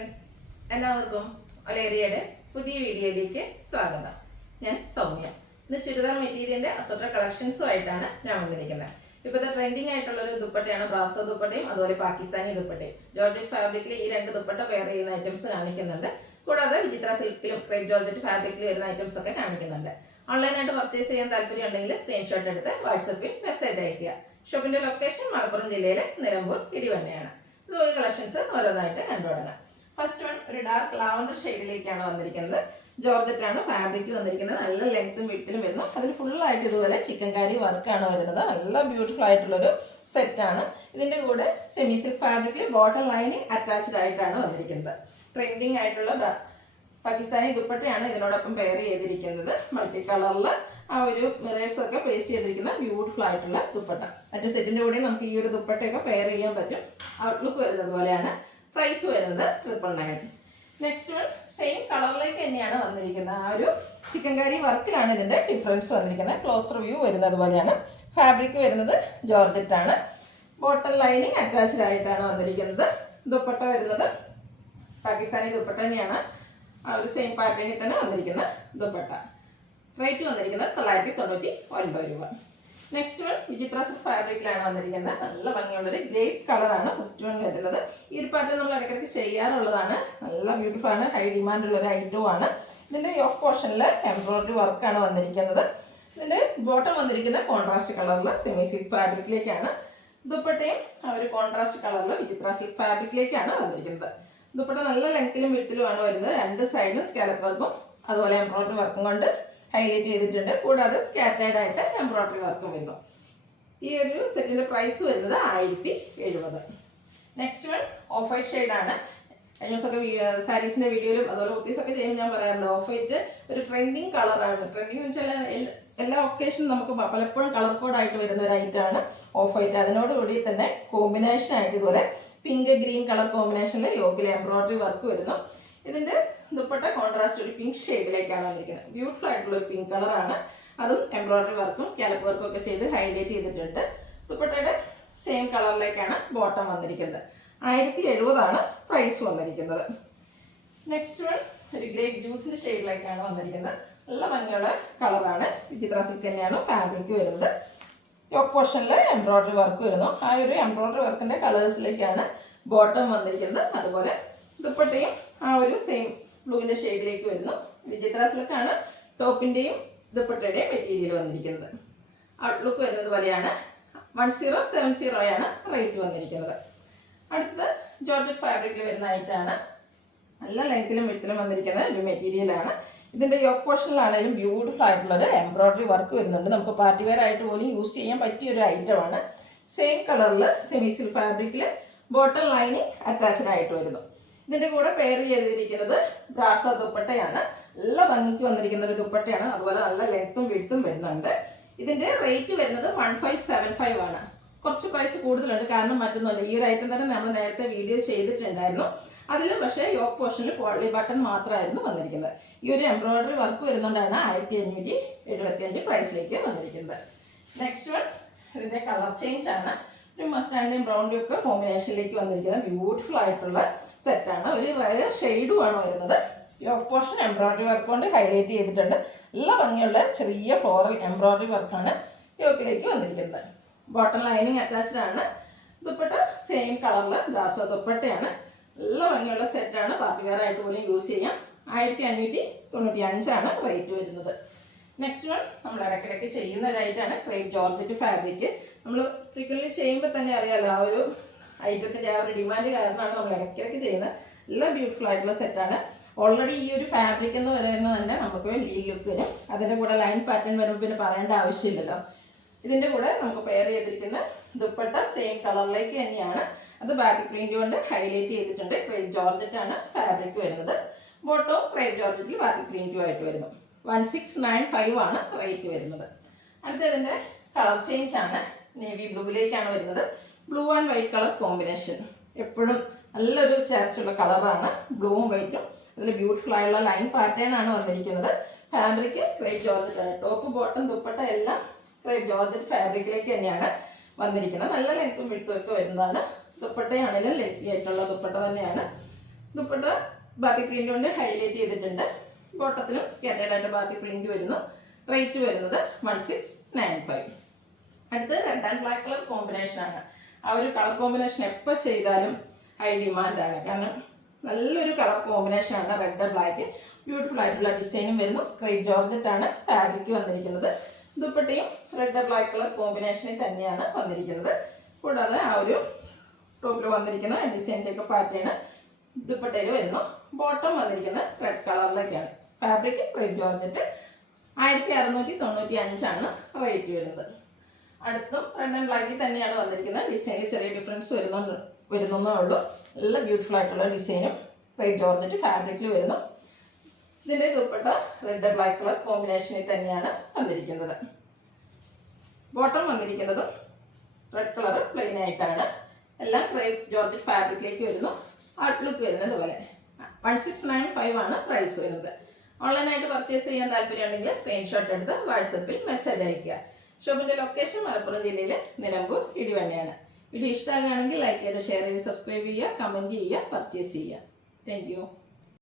Friends, എല്ലാവർക്കും ഒലേറിയയുടെ പുതിയ വീഡിയോയിലേക്ക് സ്വാഗതം. ഞാൻ സൗമ്യ. ഇന്ന് ചുരിദാർ മെറ്റീരിയലിന്റെ അസോർട്ട കളക്ഷൻസുമായിട്ടാണ് ഞാൻ വന്നിരിക്കുന്നത്. ഇപ്പോഴത്തെ ട്രെൻഡിങ് ആയിട്ടുള്ള ഒരു ദുപ്പട്ടയാണ് ബ്രാസോ ദുപ്പട്ടയും അതുപോലെ പാകിസ്ഥാനി ദുപ്പട്ടയും. ജോർജറ്റ് ഫാബ്രിക്കിൽ ഈ രണ്ട് ദുപ്പട്ട പെയർ ചെയ്യുന്ന ഐറ്റംസ് കാണിക്കുന്നുണ്ട്. കൂടാതെ വിചിത്ര സിൽക്കിലും ക്രേപ്പ് ജോർജറ്റ് ഫാബ്രിക്കിൽ വരുന്ന ഐറ്റംസ് ഒക്കെ കാണിക്കുന്നുണ്ട്. ഓൺലൈനായിട്ട് പർച്ചേസ് ചെയ്യാൻ താല്പര്യം ഉണ്ടെങ്കിൽ സ്ക്രീൻഷോട്ട് എടുത്ത് വാട്സപ്പിൽ മെസ്സേജ് അയയ്ക്കുക. ഷോപ്പിന്റെ ലൊക്കേഷൻ മലപ്പുറം ജില്ലയിലെ നിലമ്പൂർ ഇടിവണ്ണയാണ്. ഇതുപോലെ കളക്ഷൻസ് ഓരോന്നായിട്ട് കണ്ടു തുടങ്ങാം. ഫസ്റ്റ് വൺ ഒരു ഡാർക്ക് ലാവൻഡർ ഷെയ്ഡിലേക്കാണ് വന്നിരിക്കുന്നത്. ജോർജറ്റ് ആണ് ഫാബ്രിക് വന്നിരിക്കുന്നത്. നല്ല ലെങ്ത്തും വിഡ്ത്തിലും വരുന്നു. അതിൽ ഫുള്ളായിട്ട് ഇതുപോലെ ചിക്കൻ കാരി വർക്കാണ് വരുന്നത്. നല്ല ബ്യൂട്ടിഫുൾ ആയിട്ടുള്ളൊരു സെറ്റാണ്. ഇതിൻ്റെ കൂടെ സെമി സിൽക്ക് ഫാബ്രിക്കിൽ ബോട്ടം ലൈനിങ് അറ്റാച്ച്ഡ് ആയിട്ടാണ് വന്നിരിക്കുന്നത്. ട്രെൻഡിങ് ആയിട്ടുള്ള പാകിസ്ഥാനി ദുപ്പട്ടയാണ് ഇതിനോടൊപ്പം പെയർ ചെയ്തിരിക്കുന്നത്. മൾട്ടി കളറിൽ ആ ഒരു മിറേഴ്സ് ഒക്കെ പേസ്റ്റ് ചെയ്തിരിക്കുന്ന ബ്യൂട്ടിഫുൾ ആയിട്ടുള്ള ദുപ്പട്ട. മറ്റേ സെറ്റിൻ്റെ കൂടെ നമുക്ക് ഈ ഒരു ദുപ്പട്ടയൊക്കെ പെയർ ചെയ്യാൻ പറ്റും. ഔട്ട്ലുക്ക് വരുന്നത് പോലെയാണ്. പ്രൈസ് വരുന്നത് 999. നെക്സ്റ്റ് വൺ സെയിം കളറിലേക്ക് തന്നെയാണ് വന്നിരിക്കുന്നത്. ആ ഒരു ചിക്കൻ കാരി വർക്കിലാണ് ഇതിൻ്റെ ഡിഫറൻസ് വന്നിരിക്കുന്നത്. ക്ലോസ് റിവ്യൂ വരുന്നത് പോലെയാണ്. ഫാബ്രിക് വരുന്നത് ജോർജറ്റ് ആണ്. ബോട്ടം ലൈനിങ് അറ്റാച്ച്ഡ് ആയിട്ടാണ് വന്നിരിക്കുന്നത്. ദുപ്പട്ട വരുന്നത് പാകിസ്ഥാനി ദുപ്പട്ട തന്നെയാണ്. ആ ഒരു സെയിം പാറ്റേണിൽ തന്നെ വന്നിരിക്കുന്ന ദുപ്പട്ട. റേറ്റ് വന്നിരിക്കുന്നത് 999 രൂപ. നെക്സ്റ്റ് വൺ വിചിത്ര സിൽക്ക് ഫാബ്രിക്കിലാണ് വന്നിരിക്കുന്നത്. നല്ല ഭംഗിയുള്ളൊരു ഗ്രേപ്പ് കളറാണ് ഫസ്റ്റ് വൺ വരുന്നത്. ഈ ഒരു പാറ്റേൺ നമ്മൾ ഇടയ്ക്കിടയ്ക്ക് ചെയ്യാറുള്ളതാണ്. നല്ല ബ്യൂട്ടിഫുൾ ആണ്. ഹൈ ഡിമാൻഡുള്ള ഒരു ഐറ്റവും ആണ്. ഇതിൻ്റെ യോക്ക് പോർഷനിൽ എംബ്രോയിഡറി വർക്കാണ് വന്നിരിക്കുന്നത്. ഇതിൻ്റെ ബോട്ടം വന്നിരിക്കുന്ന കോൺട്രാസ്റ്റ് കളറിൽ സെമി സിൽക്ക് ഫാബ്രിക്കിലേക്കാണ്. ദുപ്പട്ടയും ആ ഒരു കോൺട്രാസ്റ്റ് കളറിൽ വിചിത്ര സിൽക്ക് ഫാബ്രിക്കിലേക്കാണ് വന്നിരിക്കുന്നത്. ദുപ്പട്ട നല്ല ലെങ്ത്തിലും വിഡ്ത്തിലുമാണ് വരുന്നത്. രണ്ട് സൈഡും സ്കാലപ്പ് വർക്കും അതുപോലെ എംബ്രോയിഡറി വർക്കും കൊണ്ട് ഹൈലൈറ്റ് ചെയ്തിട്ടുണ്ട്. കൂടാതെ സ്കാറ്റേർഡ് ആയിട്ട് എംബ്രോയിഡറി വർക്കും വരുന്നു. ഈ ഒരു സെറ്റിൻ്റെ പ്രൈസ് വരുന്നത് 1070. നെക്സ്റ്റ് വൺ ഓഫ് വൈറ്റ് ഷെയ്ഡാണ്. കഴിഞ്ഞ ദിവസമൊക്കെ സാരീസിൻ്റെ വീഡിയോയിലും അതുപോലെ കുർത്തീസൊക്കെ ചെയ്യുമ്പോൾ ഞാൻ പറയാറുണ്ട്, ഓഫ് വൈറ്റ് ഒരു ട്രെൻഡിങ് കളറാണ്. ട്രെൻഡിങ് എന്ന് വെച്ചാൽ എല്ലാ ഒക്കേഷനും നമുക്ക് പലപ്പോഴും കളർ കോഡായിട്ട് വരുന്ന ഒരു ഐറ്റമാണ് ഓഫ് വൈറ്റ്. അതിനോടുകൂടി തന്നെ കോമ്പിനേഷൻ ആയിട്ട് ഇതുപോലെ പിങ്ക് ഗ്രീൻ കളർ കോമ്പിനേഷനിൽ യോക്കിൽ എംബ്രോയിഡറി വർക്ക് വരുന്നു. ഇതിൻ്റെ ദുപ്പട്ട കോൺട്രാസ്റ്റ് ഒരു പിങ്ക് ഷെയ്ഡിലേക്കാണ് വന്നിരിക്കുന്നത്. ബ്യൂട്ടിഫുൾ ആയിട്ടുള്ള ഒരു പിങ്ക് കളറാണ്. അതും എംബ്രോയിഡറി വർക്കും സ്കാലപ്പ് വർക്കും ഒക്കെ ചെയ്ത് ഹൈലൈറ്റ് ചെയ്തിട്ടുണ്ട്. ദുപ്പട്ടയുടെ സെയിം കളറിലേക്കാണ് ബോട്ടം വന്നിരിക്കുന്നത്. 1070 പ്രൈസ് വന്നിരിക്കുന്നത്. നെക്സ്റ്റ് വൺ ഒരു ഗ്രേപ്പ് ജ്യൂസിൻ്റെ ഷെയ്ഡിലേക്കാണ് വന്നിരിക്കുന്നത്. നല്ല ഭംഗിയുള്ള കളറാണ്. വിചിത്ര സിൽക്ക് തന്നെയാണ് ഫാബ്രിക് വരുന്നത്. യോക്ക് പോർഷനിൽ എംബ്രോയിഡറി വർക്ക് വരുന്നു. ആ ഒരു എംബ്രോയിഡറി വർക്കിൻ്റെ കളേഴ്സിലേക്കാണ് ബോട്ടം വന്നിരിക്കുന്നത്. അതുപോലെ ദുപ്പട്ടയും ആ ഒരു സെയിം ബ്ലൂവിൻ്റെ ഷെയ്ഡിലേക്ക് വരുന്നു. വിചിത്ര സിൽക്കാണ് ടോപ്പിൻ്റെയും ദുപ്പട്ടയുടെയും മെറ്റീരിയൽ വന്നിരിക്കുന്നത്. ഔട്ട്ലുക്ക് വരുന്നത് പോലെയാണ്. 1070 റേറ്റ് വന്നിരിക്കുന്നത്. അടുത്തത് ജോർജറ്റ് ഫാബ്രിക്കിൽ വരുന്ന ഐറ്റാണ്. നല്ല ലെങ്ത്തിലും വിഡ്ത്തിലും വന്നിരിക്കുന്ന ഒരു മെറ്റീരിയലാണ്. ഇതിൻ്റെ യോക്ക് പോർഷനിലാണെങ്കിലും ബ്യൂട്ടിഫുൾ ആയിട്ടുള്ളൊരു എംബ്രോയിഡറി വർക്ക് വരുന്നുണ്ട്. നമുക്ക് പാർട്ടി വെയർ ആയിട്ട് പോലും യൂസ് ചെയ്യാൻ പറ്റിയൊരു ഐറ്റമാണ്. സെയിം കളറിൽ സെമി സിൽക്ക് ഫാബ്രിക്കിൽ ബോട്ടം ലൈനിങ് അറ്റാച്ച്ഡ് ആയിട്ട് വരുന്നു. ഇതിൻ്റെ കൂടെ പെയർ ചെയ്തിരിക്കുന്നത് ബ്രാസോ ദുപ്പട്ടയാണ്. നല്ല ഭംഗിക്ക് വന്നിരിക്കുന്ന ഒരു ദുപ്പട്ടയാണ്. അതുപോലെ നല്ല ലെങ്ത്തും വിഡ്ത്തും വരുന്നുണ്ട്. ഇതിൻ്റെ റേറ്റ് വരുന്നത് 1575 ആണ്. കുറച്ച് പ്രൈസ് കൂടുതലുണ്ട്. കാരണം മറ്റൊന്നുമല്ല, ഈ ഒരു ഐറ്റം തന്നെ നമ്മൾ നേരത്തെ വീഡിയോ ചെയ്തിട്ടുണ്ടായിരുന്നു. അതിൽ പക്ഷേ യോക്ക് പോർഷനിൽ പോളി ബട്ടൺ മാത്രമായിരുന്നു വന്നിരിക്കുന്നത്. ഈ ഒരു എംബ്രോയിഡറി വർക്ക് വരുന്നതുകൊണ്ടാണ് 1575 പ്രൈസിലേക്ക് വന്നിരിക്കുന്നത്. നെക്സ്റ്റ് വൺ ഇതിൻ്റെ കളർ ചേഞ്ച് ആണ്. ഒരു മസ്റ്റാൻഡും ബ്രൗണിയും ഒക്കെ കോമ്പിനേഷനിലേക്ക് വന്നിരിക്കുന്നത് ബ്യൂട്ടിഫുൾ ആയിട്ടുള്ള സെറ്റാണ്. ഒരു റയർ ഷെയ്ഡുമാണ് വരുന്നത്. യോക്ക് പോർഷൻ എംബ്രോയിഡറി വർക്ക് കൊണ്ട് ഹൈലൈറ്റ് ചെയ്തിട്ടുണ്ട്. നല്ല ഭംഗിയുള്ള ചെറിയ ഫ്ലോറൽ എംബ്രോയിഡറി വർക്കാണ് യോക്കിലേക്ക് വന്നിരിക്കുന്നത്. ബോട്ടം ലൈനിങ് അറ്റാച്ച്ഡ് ആണ്. ദുപ്പട്ട സെയിം കളറിൽ ബ്രാസോ ദുപ്പട്ടയാണ്. നല്ല ഭംഗിയുള്ള സെറ്റാണ്. പാർട്ടി വെയർ ആയിട്ട് പോലും യൂസ് ചെയ്യാം. 1595 റേറ്റ് വരുന്നത്. നെക്സ്റ്റ് വൺ നമ്മൾ ഇടയ്ക്കിടയ്ക്ക് ചെയ്യുന്ന ഒരു ഐറ്റാണ് ക്രേപ്പ് ജോർജറ്റ് ഫാബ്രിക്. നമ്മൾ ഫ്രീക്വൻ്റ്ലി ചെയ്യുമ്പോൾ തന്നെ അറിയാമല്ലോ, ആ ഒരു ഐറ്റത്തിൻ്റെ ആ ഒരു ഡിമാൻഡ് കാരണമാണ് നമ്മൾ ഇടയ്ക്കിടയ്ക്ക് ചെയ്യുന്നത്. നല്ല ബ്യൂട്ടിഫുൾ ആയിട്ടുള്ള സെറ്റാണ്. ഓൾറെഡി ഈ ഒരു ഫാബ്രിക് എന്ന് പറയുന്നത് തന്നെ നമുക്ക് ലീ ലുക്ക് വരും. അതിൻ്റെ കൂടെ ലൈൻ പാറ്റേൺ വരുമ്പോൾ പിന്നെ പറയേണ്ട ആവശ്യമില്ലല്ലോ. ഇതിൻ്റെ കൂടെ നമുക്ക് പെയർ ചെയ്തിരിക്കുന്ന ദുപ്പട്ട സെയിം കളറിലേക്ക് തന്നെയാണ്. അത് ബാറ്റിക് പ്രിന്റ് കൊണ്ട് ഹൈലൈറ്റ് ചെയ്തിട്ടുണ്ട്. ക്രേപ്പ് ജോർജറ്റ് ആണ് ഫാബ്രിക് വരുന്നത്. ബോട്ടവും ക്രേപ്പ് ജോർജറ്റിൽ ബാറ്റിക് പ്രിന്റും ആയിട്ട് വരുന്നു. 1695 റേറ്റ് വരുന്നത്. അടുത്തതിൻ്റെ കളർ ചേഞ്ച് ആണ്. നേവി ബ്ലൂവിലേക്കാണ് വരുന്നത്. Blue and white colour combination എപ്പോഴും നല്ലൊരു ചേർച്ചുള്ള കളറാണ്. ബ്ലൂവും വൈറ്റും. അതിൽ ബ്യൂട്ടിഫുൾ ആയുള്ള ലൈൻ പാറ്റേൺ ആണ് വന്നിരിക്കുന്നത്. ഫാബ്രിക് ക്രേപ്പ് ജോർജറ്റ് ആണ്. ടോപ്പ് ബോട്ടം ദുപ്പട്ട എല്ലാം ക്രേപ്പ് ജോർജറ്റ് ഫാബ്രിക്കിലേക്ക് തന്നെയാണ് വന്നിരിക്കുന്നത്. നല്ല ലെങ്ത്തും വിഡ്ത്തും ഒക്കെ വരുന്നതാണ്. ദുപ്പട്ടയാണെങ്കിലും ലെങ്തി ആയിട്ടുള്ള ദുപ്പട്ട തന്നെയാണ്. ദുപ്പട്ട ബാത്തി പ്രിന്റ് കൊണ്ട് ഹൈലൈറ്റ് ചെയ്തിട്ടുണ്ട്. ബോട്ടത്തിലും സ്കാറ്റേഡ് ആയിട്ട് ബാത്തി പ്രിന്റ് വരുന്നു. റേറ്റ് വരുന്നത് 1695. അടുത്ത് റെഡ് ആൻഡ് ബ്ലാക്ക് കളർ കോമ്പിനേഷനാണ്. ആ ഒരു കളർ കോമ്പിനേഷൻ എപ്പോൾ ചെയ്താലും ഹൈ ഡിമാൻഡാണ്. കാരണം നല്ലൊരു കളർ കോമ്പിനേഷനാണ് റെഡ് ബ്ലാക്ക്. ബ്യൂട്ടിഫുൾ ആയിട്ടുള്ള ഡിസൈനും വരുന്നു. ക്രേപ്പ് ജോർജറ്റാണ് ഫാബ്രിക് വന്നിരിക്കുന്നത്. ദുപ്പട്ടയും റെഡ് ബ്ലാക്ക് കളർ കോമ്പിനേഷനിൽ തന്നെയാണ് വന്നിരിക്കുന്നത്. കൂടാതെ ആ ഒരു ടോപ്പിൽ വന്നിരിക്കുന്ന ഡിസൈനിൻ്റെ ഒക്കെ പാറ്റേൺ ദുപ്പട്ടയിൽ വരുന്നു. ബോട്ടം വന്നിരിക്കുന്നത് റെഡ് കളറിലേക്കാണ്. ഫാബ്രിക് ക്രേപ്പ് ജോർജറ്റ് 1695 റേറ്റ് വരുന്നത്. അടുത്തും റെഡ് ആൻഡ് ബ്ലാക്കിൽ തന്നെയാണ് വന്നിരിക്കുന്നത്. ഡിസൈനിൽ ചെറിയ ഡിഫറൻസ് വരുന്നേ ഉള്ളൂ. നല്ല ബ്യൂട്ടിഫുൾ ആയിട്ടുള്ള ഡിസൈനും ക്രേപ്പ് ജോർജറ്റ് ഫാബ്രിക്കിൽ വരുന്നു. ഇതിൻ്റെ ദുപ്പട്ട റെഡ് ബ്ലാക്ക് കളർ കോമ്പിനേഷനിൽ തന്നെയാണ് വന്നിരിക്കുന്നത്. ബോട്ടം വന്നിരിക്കുന്നതും റെഡ് കളർ പ്ലെയിൻ ആയിട്ടാണ്. എല്ലാം ക്രേപ്പ് ജോർജറ്റ് ഫാബ്രിക്കിലേക്ക് വരുന്നു. ഔട്ട്ലുക്ക് വരുന്നത് പോലെ 1695 പ്രൈസ് വരുന്നത്. ഓൺലൈനായിട്ട് പർച്ചേസ് ചെയ്യാൻ താല്പര്യമുണ്ടെങ്കിൽ സ്ക്രീൻഷോട്ട് എടുത്ത് വാട്സപ്പിൽ മെസ്സേജ് അയയ്ക്കുക. ഷോപ്പിൻ്റെ ലൊക്കേഷൻ മലപ്പുറം ജില്ലയിലെ നിലമ്പൂർ ഇടിവണ്ണയാണ്. വീഡിയോ ഇഷ്ടമാകുകയാണെങ്കിൽ ലൈക്ക് ചെയ്ത് ഷെയർ ചെയ്ത് സബ്സ്ക്രൈബ് ചെയ്യുക, കമൻറ്റ് ചെയ്യുക, പർച്ചേസ് ചെയ്യുക. Thank you.